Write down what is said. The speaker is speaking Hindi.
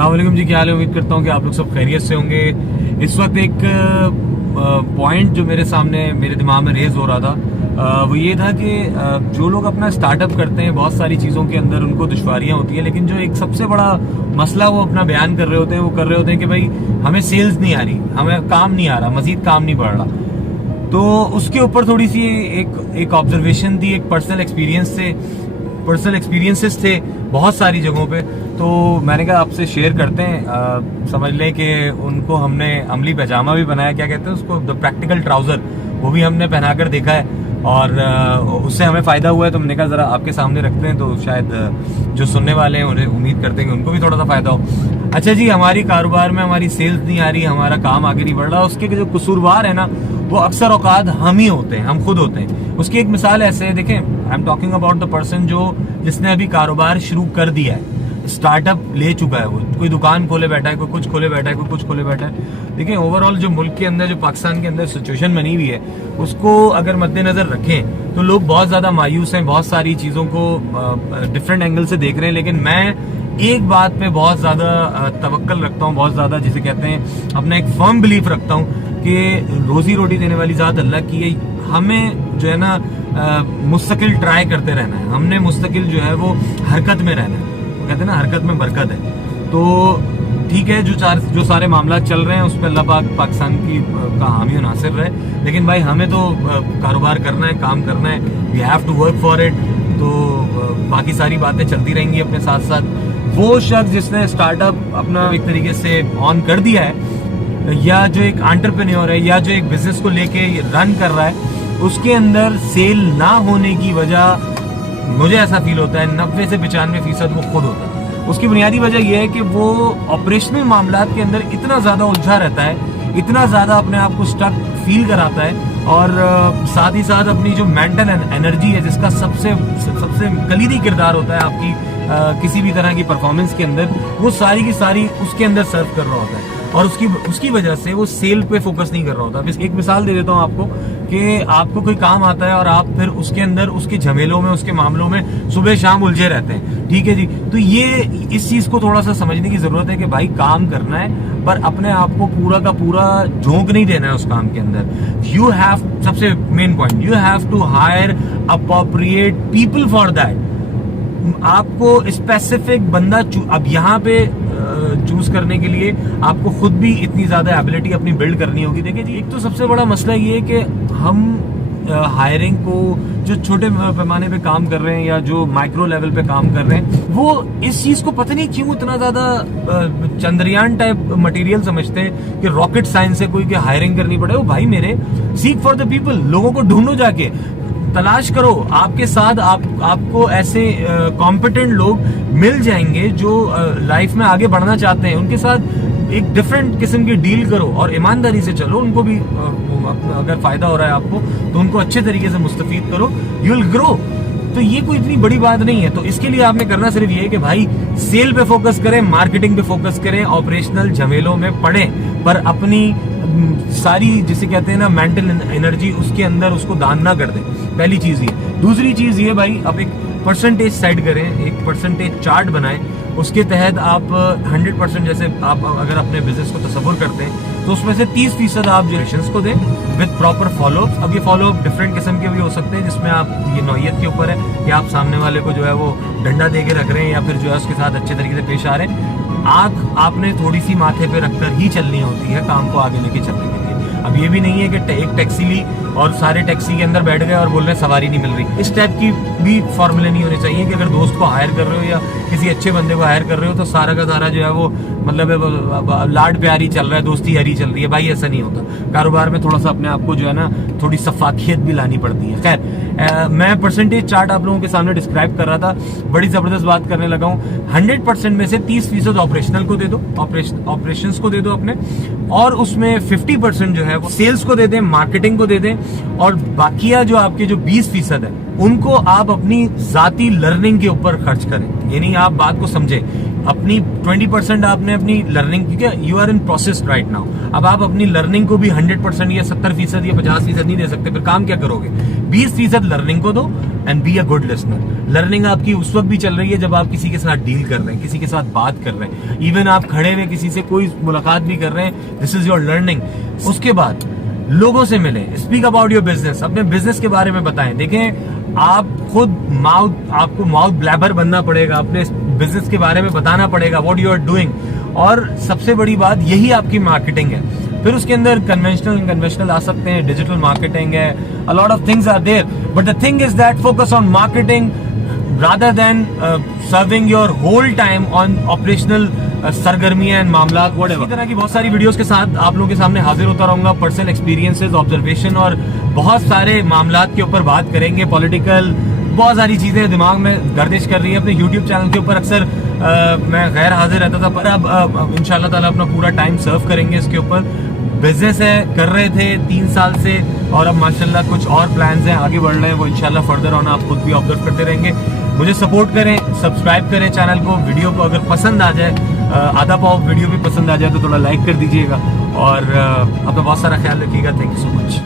अस्सलाम वालेकुम जी, क्या हाल है। उम्मीद करता हूँ कि आप लोग सब खैरियत से होंगे। इस वक्त एक पॉइंट जो मेरे सामने मेरे दिमाग में रेज हो रहा था वो ये था कि जो लोग अपना स्टार्टअप करते हैं, बहुत सारी चीज़ों के अंदर उनको दुश्वारियाँ होती हैं, लेकिन जो एक सबसे बड़ा मसला वो अपना बयान कर रहे होते हैं, वो कर रहे होते हैं कि भाई हमें सेल्स नहीं आ रही, हमें काम नहीं आ रहा, मजीद काम नहीं बढ़ रहा। तो उसके ऊपर थोड़ी सी एक ऑब्जर्वेशन थी, एक पर्सनल एक्सपीरियंसेस थे बहुत सारी जगहों पे। तो मैंने कहा आपसे शेयर करते हैं। समझ लें कि उनको हमने अमली पैजामा भी बनाया, क्या कहते हैं उसको, द प्रैक्टिकल ट्राउजर, वो भी हमने पहनाकर देखा है और उससे हमें फ़ायदा हुआ है। तो हमने कहा ज़रा आपके सामने रखते हैं, तो शायद जो सुनने वाले हैं उन्हें उम्मीद करते हैं कि उनको भी थोड़ा सा फ़ायदा हो। अच्छा जी, हमारी कारोबार में हमारी सेल्स नहीं आ रही, हमारा काम आगे नहीं बढ़ रहा, उसके जो कसूरवार है ना, वो अक्सर औकात हम ही होते हैं, हम खुद होते हैं। उसकी एक मिसाल ऐसे है, देखें, I am talking about the person जिसने अभी कारोबार शुरू कर दिया है, स्टार्टअप ले चुका है। वो कोई दुकान खोले बैठा है, कोई कुछ खोले बैठा है, कोई कुछ खोले बैठा है। देखिए, ओवरऑल जो मुल्क के अंदर, जो पाकिस्तान के अंदर सिचुएशन बनी हुई है, उसको अगर मद्देनजर रखें तो लोग बहुत ज्यादा मायूस हैं, बहुत सारी चीजों को डिफरेंट एंगल से देख रहे हैं। लेकिन मैं एक बात पे बहुत ज्यादा तवक्कल रखता हूँ, बहुत ज्यादा जिसे कहते हैं अपना एक फर्म बिलीफ रखता हूँ कि रोजी रोटी देने वाली जात अल्लाह की है। हमें जो है ना मुस्तकिल ट्राई करते रहना है, हमने मुस्तकिल जो है वो हरकत में रहना है। कहते हैं ना, हरकत में बरकत है। तो ठीक है, जो सारे मामला चल रहे हैं उस पर अल्लाह पाक पाकिस्तान का हामी और नासिर रहे। लेकिन भाई हमें तो कारोबार करना है, काम करना है, we have to work for it. तो बाकी सारी बातें चलती रहेंगी अपने साथ साथ। वो शख्स जिसने स्टार्टअप अपना एक तरीके से ऑन कर दिया है, या जो एक एंटरप्रेन्योर है, या जो एक बिजनेस को लेके रन कर रहा है, उसके अंदर सेल ना होने की वजह मुझे ऐसा फील होता है 90 से 95% वो खुद होता है। उसकी बुनियादी वजह यह है कि वो ऑपरेशनल मामलात के अंदर इतना ज्यादा उलझा रहता है, इतना ज्यादा अपने आप को स्टक फील कराता है, और साथ ही साथ अपनी जो मेंटल एनर्जी है, जिसका सबसे कलीदी किरदार होता है आपकी किसी भी तरह की परफॉर्मेंस के अंदर, वो सारी की सारी उसके अंदर सर्व कर रहा होता है, और उसकी वजह से वो सेल पे फोकस नहीं कर रहा होता। एक मिसाल दे देता हूँ आपको कि आपको कोई काम आता है और आप फिर उसके अंदर उसके झमेलों में, उसके मामलों में सुबह शाम उलझे रहते हैं, ठीक है जी। तो ये इस चीज को थोड़ा सा समझने की जरूरत है कि भाई काम करना है, पर अपने आप को पूरा का पूरा झोंक नहीं देना है उस काम के अंदर। यू हैव, सबसे main point, you have to hire appropriate people for that. आपको स्पेसिफिक बंदा अब यहाँ पे चूज करने के लिए आपको खुद भी इतनी ज्यादा एबिलिटी अपनी बिल्ड करनी होगी। देखिए जी, एक तो सबसे बड़ा मसला ये है कि हम हायरिंग को, जो छोटे पैमाने पे काम कर रहे हैं या जो माइक्रो लेवल पे काम कर रहे हैं, वो इस चीज को पता नहीं क्यों इतना ज्यादा चंद्रयान टाइप मटेरियल समझते हैं कि रॉकेट साइंस से कोई की हायरिंग करनी पड़े। वो भाई मेरे, सीक फॉर द पीपल, लोगों को ढूंढो, जाके तलाश करो, आपके साथ आपको ऐसे कॉम्पिटेंट लोग मिल जाएंगे जो लाइफ में आगे बढ़ना चाहते हैं। उनके साथ एक डिफरेंट किस्म की डील करो और ईमानदारी से चलो। उनको भी अगर फायदा हो रहा है आपको, तो उनको अच्छे तरीके से मुस्तफीद करो, यू विल ग्रो। तो ये कोई इतनी बड़ी बात नहीं है। तो इसके लिए आपने करना सिर्फ ये है कि भाई सेल पे फोकस करें, मार्केटिंग पे फोकस करें, ऑपरेशनल झमेलों में पड़ें, पर अपनी सारी जिसे कहते हैं ना मेंटल एनर्जी उसके अंदर उसको दान ना कर दें। पहली चीज ये। दूसरी चीज ये, भाई आप एक परसेंटेज सेट करें, एक परसेंटेज चार्ट बनाएं, उसके तहत आप 100%, जैसे आप अगर अपने बिजनेस को तसव्वुर करते हैं, तो उसमें से 30% आप जनरेशंस को दें विद प्रॉपर फॉलोअप। अब ये फॉलोअप डिफरेंट किस्म के भी हो सकते हैं, जिसमें आप, ये नौयत के ऊपर है कि आप सामने वाले को जो है वो डंडा दे के रख रहे हैं या फिर जो है उसके साथ अच्छे तरीके से पेश आ रहे हैं। आंख आपने थोड़ी सी माथे पे रखकर ही चलनी होती है काम को आगे लेके चलने के लिए। अब ये भी नहीं है कि एक टैक्सी ली और सारे टैक्सी के अंदर बैठ गए और बोल रहे हैं सवारी नहीं मिल रही। इस टाइप की भी फॉर्मूले नहीं होने चाहिए कि अगर दोस्त को हायर कर रहे हो या किसी अच्छे बंदे को हायर कर रहे हो तो सारा का सारा जो है वो मतलब लाड प्यारी चल रहा है, दोस्ती यारी चल रही है। भाई ऐसा नहीं होता। कारोबार में थोड़ा सा अपने आप को जो है ना थोड़ी सफाकियत भी लानी पड़ती है। खैर, मैं परसेंटेज चार्ट आप लोगों के सामने डिस्क्राइब कर रहा था, बड़ी जबरदस्त बात करने लगा हूँ। 100% में से 30% ऑपरेशनल को दे दो, ऑपरेशंस को दे दो अपने, और उसमें 50% जो है वो सेल्स को दे दें, मार्केटिंग को दे दें, और बाकिया जो आपके जो 20% है उनको आप अपनी जाती लर्निंग के ऊपर खर्च करें। यानी आप बात को समझे, अपनी 20% आपने अपनी लर्निंग, क्योंकि you are in process right now. अब आप अपनी लर्निंग को भी 100% या 70% या 50% नहीं दे सकते, फिर काम क्या करोगे? 20% लर्निंग को दो, and be a good listener. Learning आपकी उस वक्त भी चल रही है जब आप किसी के साथ डील कर रहे हैं, किसी के साथ बात कर रहे हैं, इवन आप खड़े हुए किसी से कोई मुलाकात भी कर रहे हैं, दिस इज योर लर्निंग। उसके बाद लोगों से मिले, स्पीक अबाउट योर बिजनेस, अपने बिजनेस के बारे में बताएं। देखें, आप खुद आपको माउथ ब्लैबर बनना पड़ेगा, अपने बिजनेस के बारे में बताना पड़ेगा, व्हाट यू आर डूइंग। और सबसे बड़ी बात यही आपकी मार्केटिंग है। फिर उसके अंदर कन्वेंशनल आ सकते हैं, डिजिटल मार्केटिंग है, a lot of things are there, but the thing is that focus on marketing rather than serving your whole time on operational सरगर्मियां एंड मामला whatever। इस तरह की बहुत सारी वीडियोस के साथ आप लोगों के सामने हाजिर होता रहूंगा। पर्सनल एक्सपीरियंसेस, ऑब्जर्वेशन और बहुत सारे मामलात के ऊपर बात करेंगे। पॉलिटिकल बहुत सारी चीजें दिमाग में गर्दिश कर रही है। अपने यूट्यूब चैनल के ऊपर अक्सर मैं गैर हाजिर रहता था, पर अब इंशाल्लाह ताला अपना पूरा टाइम सर्व करेंगे इसके ऊपर। बिजनेस है, कर रहे थे 3 साल से, और अब माशाल्लाह कुछ और प्लान्स हैं, आगे बढ़ रहे हैं, वो इंशाल्लाह फर्दर ऑन आप खुद भी ऑब्जर्व करते रहेंगे। मुझे सपोर्ट करें, सब्सक्राइब करें चैनल को। वीडियो को अगर पसंद आ जाए, आधा पाव वीडियो भी पसंद आ जाए तो थोड़ा लाइक कर दीजिएगा, और अपना बहुत सारा ख्याल रखिएगा। Thank you so much.